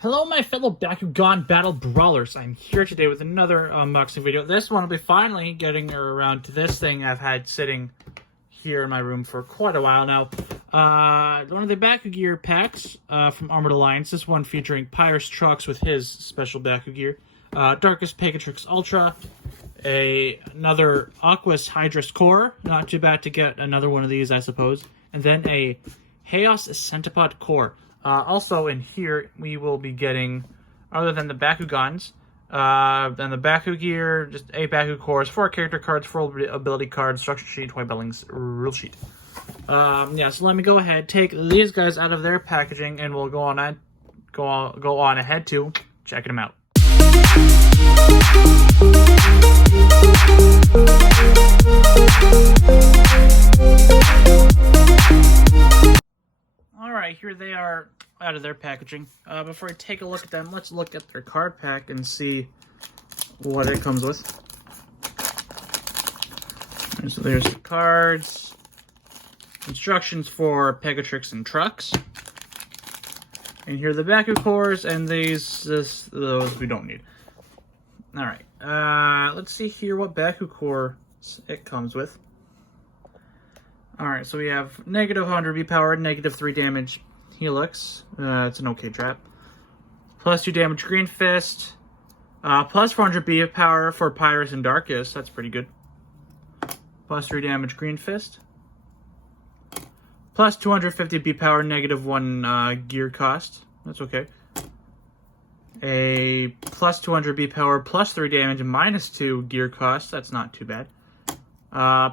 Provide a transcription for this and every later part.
Hello, my fellow Bakugan Battle Brawlers. I'm here today with another unboxing video. This one will be finally getting around to this thing I've had sitting here in my room for quite a while now. One of the Baku-Gear packs from Armored Alliance. This one featuring Pyrus Trox with his special Baku-Gear. Darkus Pegatrix Ultra. Another Aquos Hydrus Core. Not too bad to get another one of these, I suppose. And then a Chaos Centipod Core. Also in here, we will be getting, other than the Bakugans, then the Baku-Gear, just 8 Baku cores, 4 character cards, 4 ability cards, structure sheet, toy bellings, rule sheet. Yeah, so let me go ahead, take these guys out of their packaging, and we'll go on ahead to checking them out. Alright, here they are out of their packaging. Before I take a look at them, let's look at their card pack and see what it comes with. And so there's the cards, instructions for Pegatrix and Trox, and here are the Baku cores, and those we don't need. Alright, let's see here what Baku core it comes with. Alright, so we have negative 100 B power, negative 3 damage Helix. It's an okay trap. Plus 2 damage Green Fist. Plus 400 B power for Pyrus and Darkus. That's pretty good. Plus 3 damage Green Fist. Plus 250 B power, negative 1 gear cost. That's okay. A plus 200 B power, plus 3 damage, minus 2 gear cost. That's not too bad.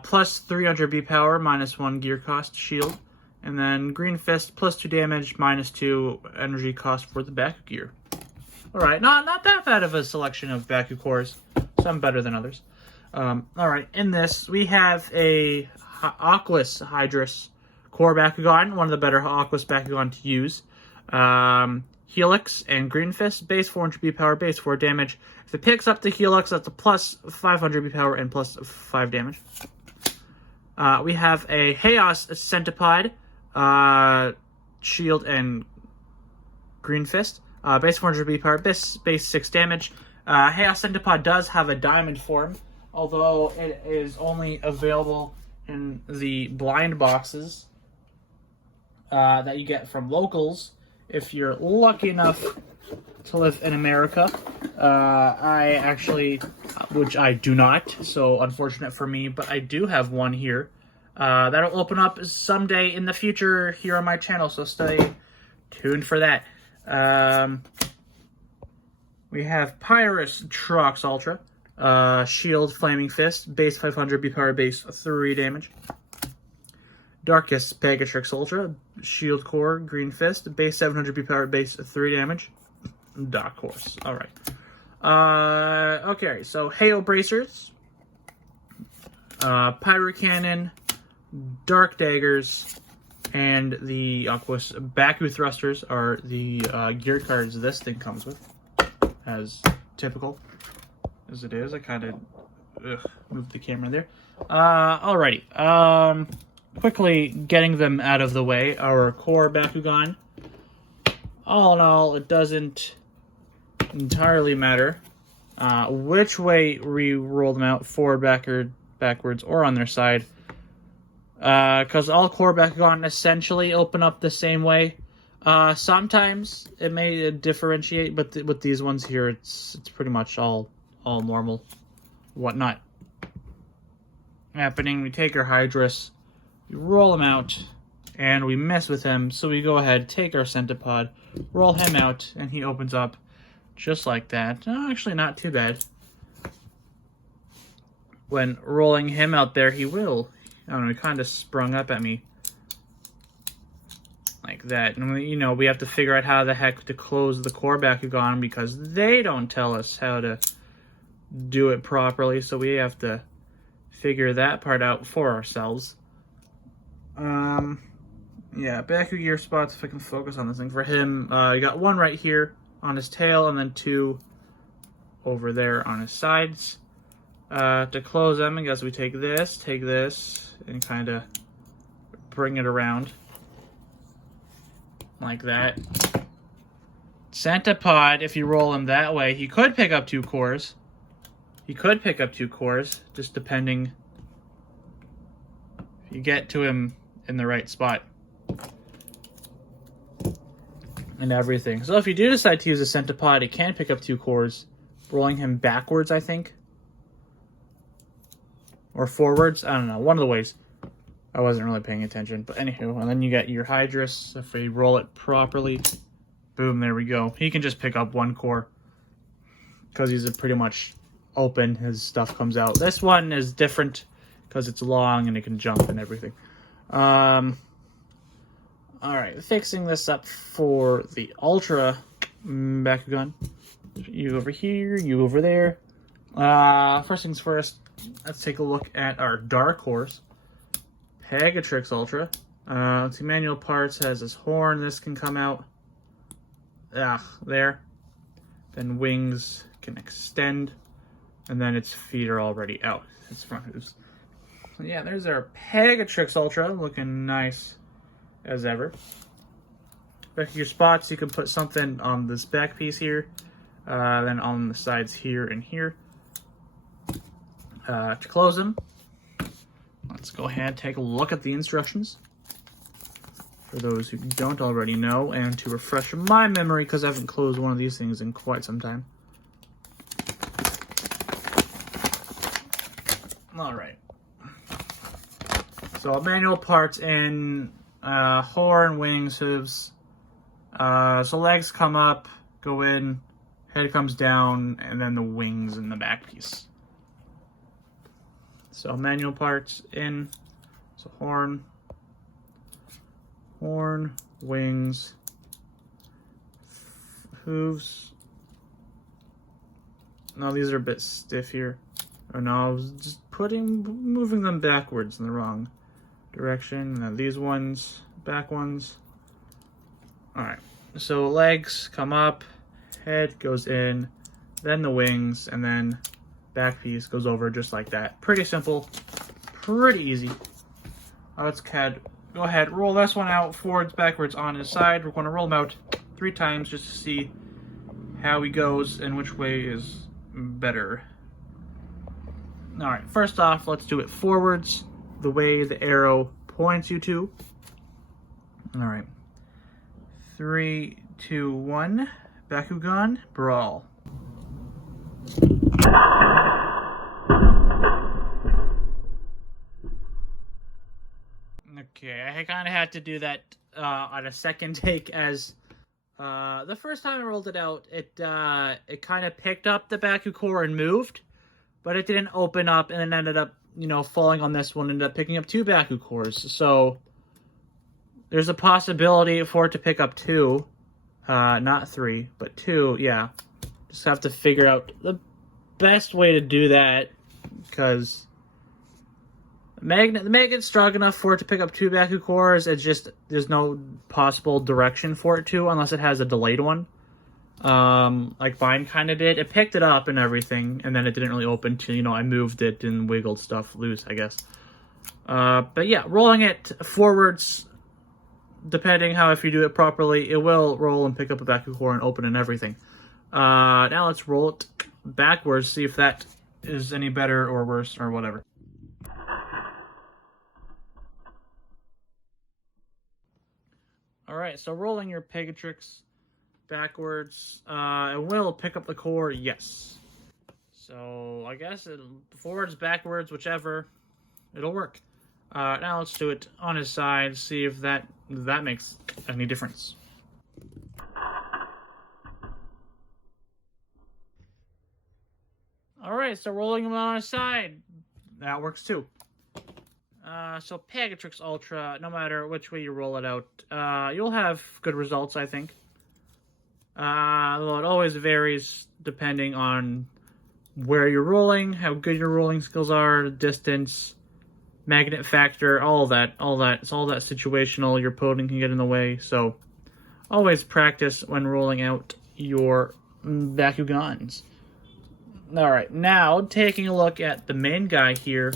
Plus 300 B power, minus 1 gear cost shield. And then Green Fist, plus 2 damage, minus 2 energy cost for the Baku-Gear. Alright, not that bad of a selection of Baku cores. Some better than others. Alright, in this, we have a Aquos Hydrus Core Bakugan, one of the better Aquos Bakugan to use. Helix and Green Fist, base 400 B power, base 4 damage. If it picks up the Helix, that's a plus 500 B power and plus 5 damage. We have a Chaos Centipod, shield and Green Fist, base 400 B power, base 6 damage. Chaos Centipod does have a diamond form, although it is only available in the blind boxes that you get from locals. If you're lucky enough to live in America, I actually, which I do not, so unfortunate for me, but I do have one here. That'll open up someday in the future here on my channel, so stay tuned for that. We have Pyrus Trox Ultra, shield, flaming fist, base 500 B power, base 3 damage. Darkus Pegatrix Ultra, shield core, green fist, base 700 B power, base 3 damage. Dark Horse. Alright. Okay, so Hail Bracers, Pyro Cannon, Dark Daggers, and the Aquos Baku Thrusters are the gear cards this thing comes with. As typical as it is. I kind of moved the camera there. Alrighty. Quickly getting them out of the way. Our core Bakugan. All in all, it doesn't entirely matter which way we roll them out, forward, backwards, or on their side. Because all core Bakugan essentially open up the same way. Sometimes it may differentiate, but with these ones here, it's pretty much all normal. Whatnot happening. We take our Hydrus, we roll him out, and we mess with him. So we go ahead, take our Centipod, roll him out, and he opens up just like that. Actually, not too bad. When rolling him out there, he will. I don't know, he kind of sprung up at me. Like that. And, you know, we have to figure out how the heck to close the core Bakugan because they don't tell us how to do it properly. So we have to figure that part out for ourselves. Yeah, Baku-Gear spots, if I can focus on this thing. For him, you got one right here on his tail, and then 2 over there on his sides. To close them, I guess we take this, and kind of bring it around like that. Centipod, if you roll him that way, he could pick up 2 cores. He could pick up 2 cores, just depending if you get to him in the right spot. And everything. So if you do decide to use a Centipod, it can pick up 2 cores. Rolling him backwards, I think. Or forwards. I don't know. One of the ways. I wasn't really paying attention. But anywho. And then you got your Hydrus. If we roll it properly. Boom. There we go. He can just pick up 1 core. Because he's pretty much open. His stuff comes out. This one is different. Because it's long and it can jump and everything. Alright. Fixing this up for the Ultra Bakugan. You over here. You over there. First things first. Let's take a look at our Dark Horse. Pegatrix Ultra. Let's see, manual parts has this horn. This can come out. There. Then wings can extend. And then its feet are already out. Its front hooves. So yeah, there's our Pegatrix Ultra. Looking nice as ever. Back of your spots, you can put something on this back piece here. Then on the sides here and here. To close them, let's go ahead and take a look at the instructions. For those who don't already know, and to refresh my memory, because I haven't closed one of these things in quite some time. Alright. So manual parts in horn, wings, hooves. So legs come up, go in, head comes down, and then the wings in the back piece. So manual parts in, so horn, wings, hooves. No, these are a bit stiff here. Oh no, I was just moving them backwards in the wrong direction. And then these ones, back ones. Alright, so legs come up, head goes in, then the wings, and then back piece goes over just like that. Pretty simple, pretty easy. Let's go ahead, roll this one out forwards, backwards, on his side. We're going to roll him out 3 times just to see how he goes and which way is better. Alright, first off, let's do it forwards, the way the arrow points you to. Alright. 3, 2, 1. Bakugan, Brawl. Okay, I kind of had to do that on a second take, as the first time I rolled it out, it kind of picked up the Baku core and moved, but it didn't open up, and it ended up, falling on this one, ended up picking up 2 Baku cores. So there's a possibility for it to pick up 2, not 3, but 2. Yeah, just have to figure out the best way to do that, because the magnet's strong enough for it to pick up 2 Baku cores. It's just, there's no possible direction for it to, unless it has a delayed one. Like mine kind of did. It picked it up and everything, and then it didn't really open till, I moved it and wiggled stuff loose, I guess. But yeah, rolling it forwards, depending how, if you do it properly, it will roll and pick up a Baku core and open and everything. Now let's roll it backwards, see if that is any better or worse or whatever. Alright, so rolling your Pegatrix backwards, it will pick up the core, yes. So, I guess forwards, backwards, whichever, it'll work. Now let's do it on his side, see if that makes any difference. Alright, so rolling him on his side, that works too. So Pegatrix Ultra, no matter which way you roll it out, you'll have good results, I think. Though it always varies depending on where you're rolling, how good your rolling skills are, distance, magnet factor, all that. It's all that situational. Your opponent can get in the way, so always practice when rolling out your Bakugans. Alright, now taking a look at the main guy here,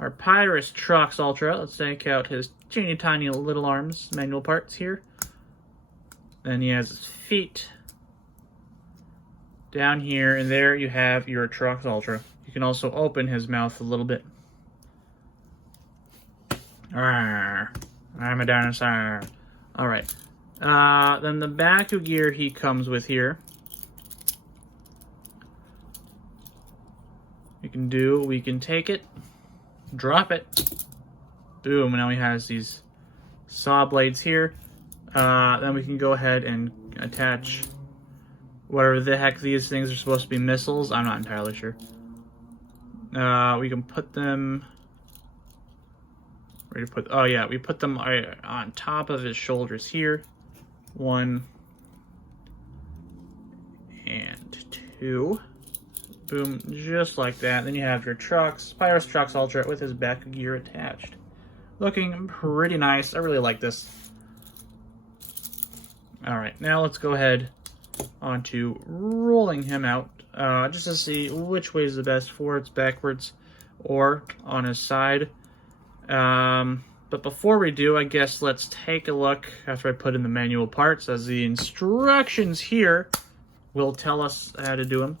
our Pyrus Trox Ultra. Let's take out his teeny tiny little arms, manual parts here. Then he has his feet, down here, and there you have your Trox Ultra. You can also open his mouth a little bit. Arr, I'm a dinosaur. Alright. Then the Baku-Gear he comes with here. We can take it, drop it. Boom, now he has these saw blades here. Then we can go ahead and attach whatever the heck these things are supposed to be, missiles. I'm not entirely sure. We can put them... Where do we put... Oh yeah, we put them on top of his shoulders here. 1 and 2. Boom, just like that. Then you have your Pyrus Trox Ultra with his Baku-Gear attached. Looking pretty nice. I really like this. Alright, now let's go ahead onto rolling him out, just to see which way is the best, forwards, backwards, or on his side. But before we do, I guess let's take a look after I put in the manual parts, as the instructions here will tell us how to do them.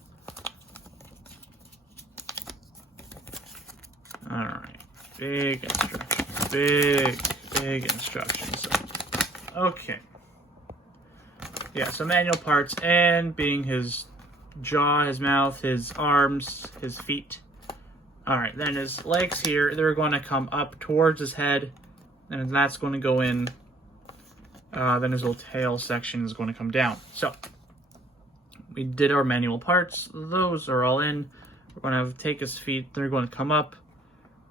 Alright, big instructions, big instructions. Okay. Yeah, so manual parts, and being his jaw, his mouth, his arms, his feet. Alright, then his legs here, they're going to come up towards his head, and that's going to go in. Then his little tail section is going to come down. So, we did our manual parts. Those are all in. We're going to take his feet, they're going to come up.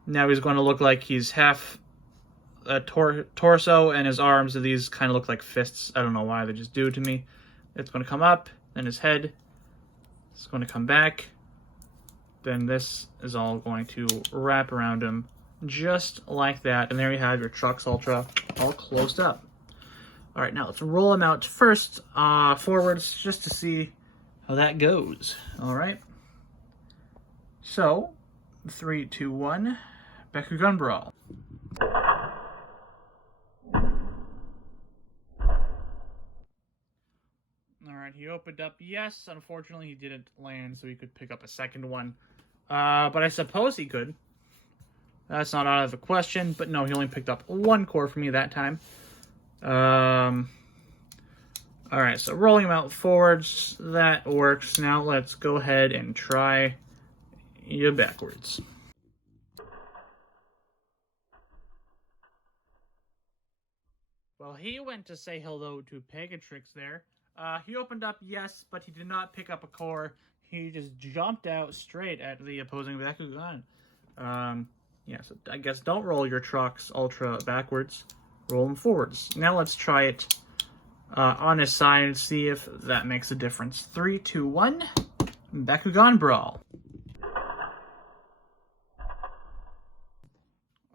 Now he's going to look like he's half a torso, and his arms, these kind of look like fists. I don't know why, they just do it to me. It's going to come up, then his head is going to come back. Then this is all going to wrap around him just like that. And there you have your Trox Ultra all closed up. All right, now let's roll him out first forwards just to see how that goes. All right. So, 3, 2, 1, Bakugan Brawl. Alright, he opened up. Yes, unfortunately he didn't land, so he could pick up a second one. But I suppose he could. That's not out of the question, but no, he only picked up 1 core for me that time. Alright, so rolling him out forwards, that works. Now let's go ahead and try you backwards. Well, he went to say hello to Pegatrix there. He opened up, yes, but he did not pick up a core. He just jumped out straight at the opposing Bakugan. Yeah, so I guess don't roll your Trox Ultra backwards. Roll them forwards. Now let's try it on his side and see if that makes a difference. 3, 2, 1, Bakugan Brawl.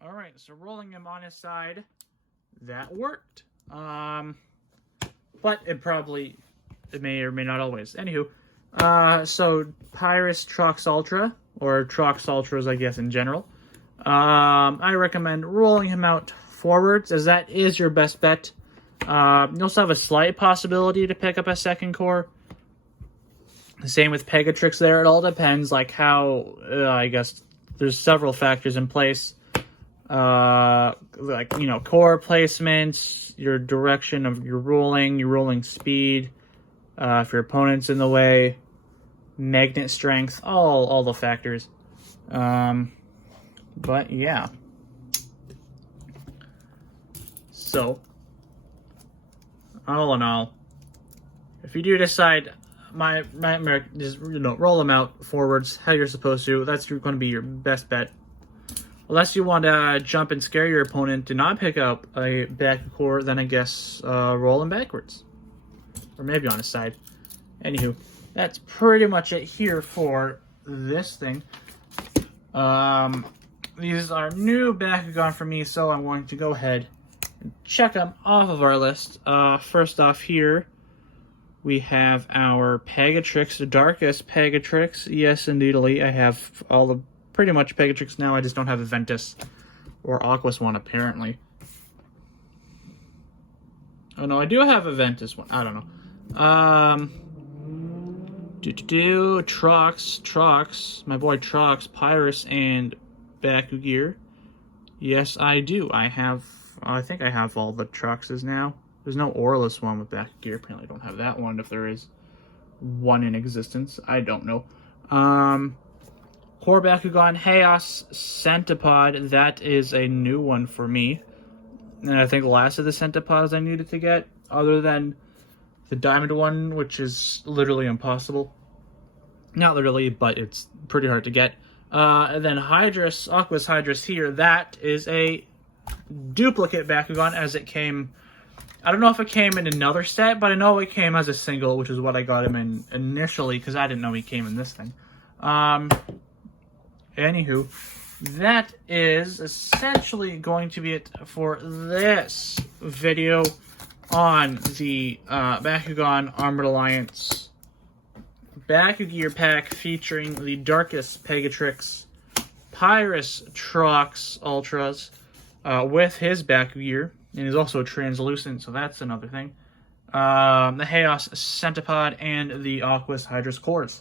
Alright, so rolling him on his side, that worked. But it may or may not always. Anywho, so Pyrus Trox Ultra, or Trox Ultras, I guess, in general. I recommend rolling him out forwards, as that is your best bet. You also have a slight possibility to pick up a second core. Same with Pegatrix there. It all depends, like, how, I guess, there's several factors in place. Like, you know, core placements, your direction of your rolling speed, if your opponent's in the way, magnet strength, all the factors. But yeah. So, all in all, if you do decide, my just, you know, roll them out forwards how you're supposed to. That's going to be your best bet. Unless you want to jump and scare your opponent to not pick up a back core, then I guess roll them backwards. Or maybe on his side. Anywho, that's pretty much it here for this thing. These are new Bakugan for me, so I'm going to go ahead and check them off of our list. First off here, we have our Pegatrix, Darkus Pegatrix. Yes, indeedly, I have all the pretty much Pegatrix now. I just don't have a Ventus or Aquas one, apparently. Oh no, I do have a Ventus one. I don't know. Trox, my boy Trox, Pyrus, and Baku-Gear. Yes, I do. I think I have all the Troxes now. There's no Auralus one with Baku-Gear. Apparently I don't have that one if there is one in existence. I don't know. Core Bakugan Chaos Centipod. That is a new one for me. And I think the last of the Centipods I needed to get, other than the Diamond one, which is literally impossible. Not literally, but it's pretty hard to get. And then Hydrus, Aqua's Hydrus here. That is a duplicate Bakugan, as it came... I don't know if it came in another set, but I know it came as a single, which is what I got him in initially, because I didn't know he came in this thing. Anywho, that is essentially going to be it for this video on the Bakugan Armored Alliance Baku-Gear pack featuring the Darkus Pegatrix Pyrus Trox Ultras with his Baku-Gear. And he's also translucent, so that's another thing. The Chaos Centipod and the Aqua's Hydrus cores.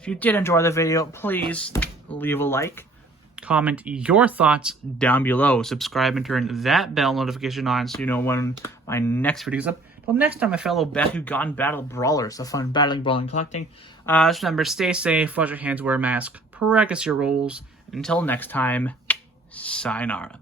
If you did enjoy the video, please leave a like. Comment your thoughts down below. Subscribe and turn that bell notification on so you know when my next video is up. Until next time, my fellow Bakugan Battle Brawlers. Have fun battling, brawling, collecting. Just remember, stay safe, wash your hands, wear a mask, practice your rolls. Until next time, sayonara.